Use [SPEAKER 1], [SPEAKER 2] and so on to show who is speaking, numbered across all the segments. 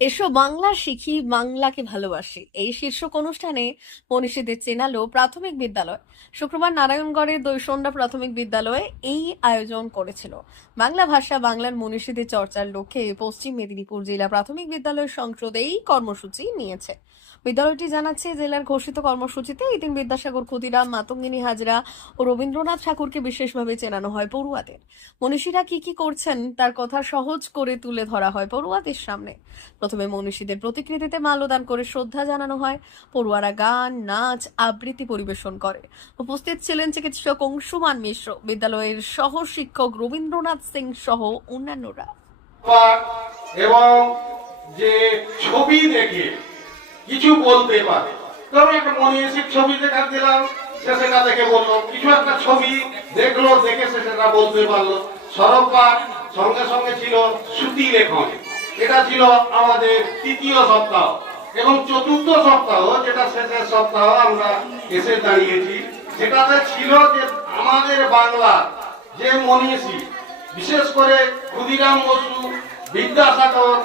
[SPEAKER 1] এসো বাংলা শিখি, বাংলাকে ভালোবাসি। এই শীর্ষক অনুষ্ঠানে মনীষীদের চেনালো প্রাথমিক বিদ্যালয়, শুক্রবার নারায়ণগড়ের দৈসন্ডা প্রাথমিক বিদ্যালয়ে এই আয়োজন করেছিল। বাংলা ভাষা, বাংলার মনীষীদের চর্চার লক্ষ্যে পশ্চিম মেদিনীপুর জেলা প্রাথমিক বিদ্যালয় সংসদ এই কর্মসূচি নিয়েছে। বিদ্যালয়টি জানাচ্ছে, জেলার ঘোষিত কর্মসূচিতে এই দিন বিদ্যাসাগর, ক্ষুদিরাম, মাতঙ্গিনী হাজরা ও রবীন্দ্রনাথ ঠাকুরকে বিশেষভাবে চেনানো হয় পড়ুয়াদের। মনীষীরা কি কি করছেন তার কথা সহজ করে তুলে ধরা হয় পড়ুয়াদের সামনে। প্রথমে মনীষীদের প্রতিকৃতিতে মাল্যদান করে শ্রদ্ধা জানানো হয়। পড়ুয়ারা গান, নাচ, আবৃত্তি পরিবেশন করে। উপস্থিত ছিলেন চিকিৎসক অংশুমান মিশ্র। বিদ্যালয়ের সহ শিক্ষক রবীন্দ্রনাথ সিং সহ অন্যান্যরা।
[SPEAKER 2] এবং যে ছবি দেখে কিছু বলতে পারে। ধরো একটা মনীষীর ছবি দেখা দিলাম, সে সেটা দেখে বলল, কিছু একটা ছবি দেখল, দেখে সে সেটা বলতে পারল। সরব পাঠ সঙ্গে সঙ্গে ছিল শ্রুতি লেখন। এটা ছিল আমাদের তৃতীয় সপ্তাহ এবং চতুর্থ সপ্তাহ, যেটা শেষের সপ্তাহ আমরা এসে দাঁড়িয়েছি। সেটাতে ছিল যে আমাদের বাংলা যে মনীষী, বিশেষ করে ক্ষুদিরাম বসু, বিদ্যাসাগর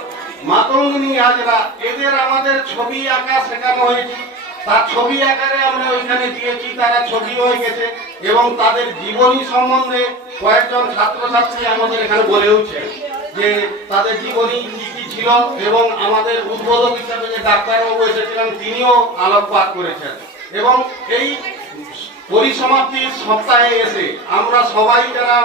[SPEAKER 2] মাতঙ্গিনী হাজরা এদের আমাদের ছবি আঁকা শেখানো হয়েছে। তার ছবি আকারে আমরা ওইখানে দিয়েছি, তারা ছবি হয়ে গেছে এবং তাদের জীবনী সম্বন্ধে কয়েকজন ছাত্রছাত্রী আমাদের এখানে বলেওছে যে তাদের জীবনী কি কি ছিল এবং আমাদের উদ্বোধক হিসাবে যে ডাক্তারবাবু এসেছিলেন, তিনিও আলোকপাত করেছেন। এবং এই পরিসমাপ্তির সপ্তাহে এসে আমরা সবাই যারা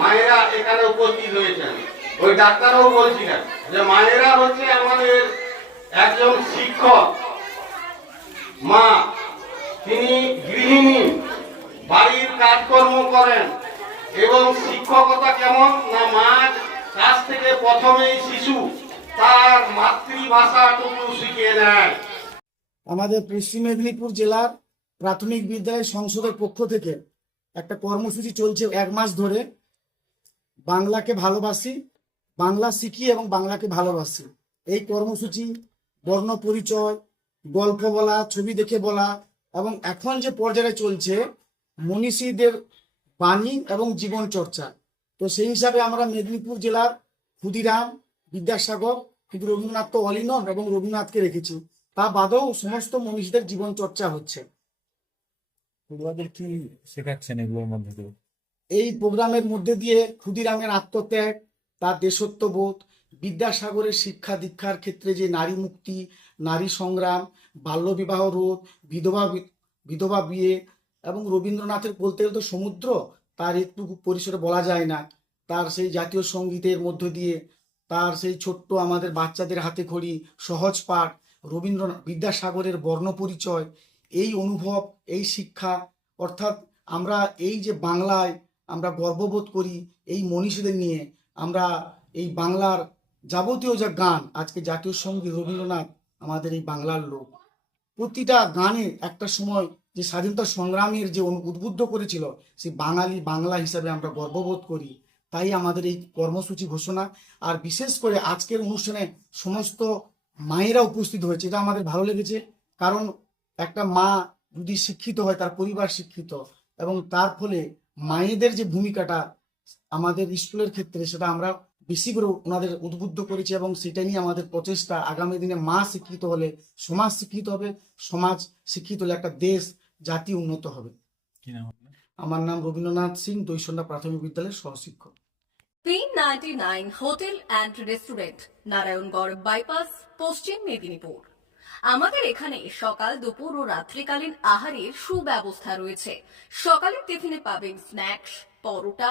[SPEAKER 2] মায়েরা এখানে উপস্থিত হয়েছেন ওই ডাক্তারও বলছিলেন যে, মায়েরা হচ্ছে আমাদের একজন শিক্ষক। মা, তিনি গৃহিণী, বাড়ির কাজকর্ম করেন এবং শিক্ষকতা কেমন না মার কাছ থেকে প্রথমেই শিশু তার মাতৃভাষাটুকু শিখিয়ে নেয়।
[SPEAKER 3] আমাদের পশ্চিম মেদিনীপুর জেলার প্রাথমিক বিদ্যালয় সংসদের পক্ষ থেকে একটা কর্মসূচি চলছে এক মাস ধরে। বাংলাকে ভালোবাসি বাংলা শিখি এবং বাংলাকে ভালোবাসি। এই কর্মসূচি বর্ণ পরিচয় গল্প বলা ছবি দেখে বলা এবং এখন যে পর্যায়ে চলছে মনীষীদের বাণী এবং জীবন চর্চা। তো সেই হিসাবে আমরা মেদিনীপুর জেলার ক্ষুদিরাম বিদ্যাসাগর কিন্তু রবীন্দ্রনাথ তো অলিনন এবং রবীন্দ্রনাথকে রেখেছি। তা বাদেও সমস্ত মনীষীদের জীবন চর্চা হচ্ছে।
[SPEAKER 4] পড়ুয়াদের কি শেখাচ্ছেন এগুলোর মধ্যে দিয়ে?
[SPEAKER 3] এই প্রোগ্রামের মধ্যে দিয়ে ক্ষুদিরামের আত্মত্যাগ তার দেশত্ববোধ, বিদ্যাসাগরের শিক্ষা দীক্ষার ক্ষেত্রে যে নারী মুক্তি, নারী সংগ্রাম বাল্যবিবাহ রোধ, বিধবা বিধবা বিয়ে এবং রবীন্দ্রনাথের বলতে গেলে তো সমুদ্র, তার একটু পরিসরে বলা যায় না। তার সেই জাতীয় সঙ্গীতের মধ্য দিয়ে তার সেই ছোট্ট আমাদের বাচ্চাদের হাতে খড়ি, সহজ পাঠ রবীন্দ্রনাথ বিদ্যাসাগরের বর্ণ পরিচয়, এই অনুভব, এই শিক্ষা, অর্থাৎ আমরা এই যে বাংলায় আমরা গর্ববোধ করি, এই মনীষীদের নিয়ে আমরা এই বাংলার যাবতীয় যা গান, আজকে জাতীয় সংগীত, রবীন্দ্রনাথ আমাদের এই বাংলার লোক। প্রতিটা গানে একটা সময় যে স্বাধীনতা সংগ্রামের যে উদ্বুদ্ধ করেছিল, সেই বাঙালি বাংলা হিসাবে আমরা গর্ববোধ করি। তাই আমাদের এই কর্মসূচি ঘোষণা। আর বিশেষ করে আজকের অনুষ্ঠানে সমস্ত মায়েরা উপস্থিত হয়েছে, এটা আমাদের ভালো লেগেছে। কারণ একটা মা যদি শিক্ষিত হয়, তার পরিবার শিক্ষিত এবং তার ফলে মায়েদের যে ভূমিকাটা আমাদের স্কুলের ক্ষেত্রে সেটা আমরা বেশি করে ওনাদের উদ্বুদ্ধ করেছি এবং সেটা নিয়ে আমাদের প্রচেষ্টা আগামী দিনে মা শিক্ষিত হলে সমাজ শিক্ষিত হবে সমাজ শিক্ষিত হলে একটা দেশ জাতি উন্নত হবে। আমার নাম রবীন্দ্রনাথ সিং দৈসন্ডা প্রাথমিক বিদ্যালয়ের সহশিক্ষক।
[SPEAKER 1] তিন ninety nine hotel and restaurant Narayangarh bypass পশ্চিম মেদিনীপুর আমাদের এখানে সকাল দুপুর ও রাত্রিকালীন আহারের সুব্যবস্থা রয়েছে। সকালের টিফিনে পাবেন স্ন্যাক্স পরোটা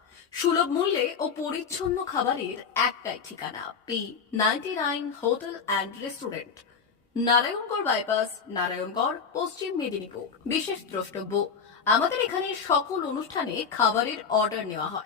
[SPEAKER 1] সুলভ মূল্যে ও পরিচ্ছন্ন খাবারের একটাই ঠিকানা P ninety nine hotel and restaurant Narayangarh bypass Narayangarh, Paschim Medinipur. বিশেষ দ্রষ্টব্য, আমাদের এখানে সকল অনুষ্ঠানে খাবারের অর্ডার নেওয়া হয়।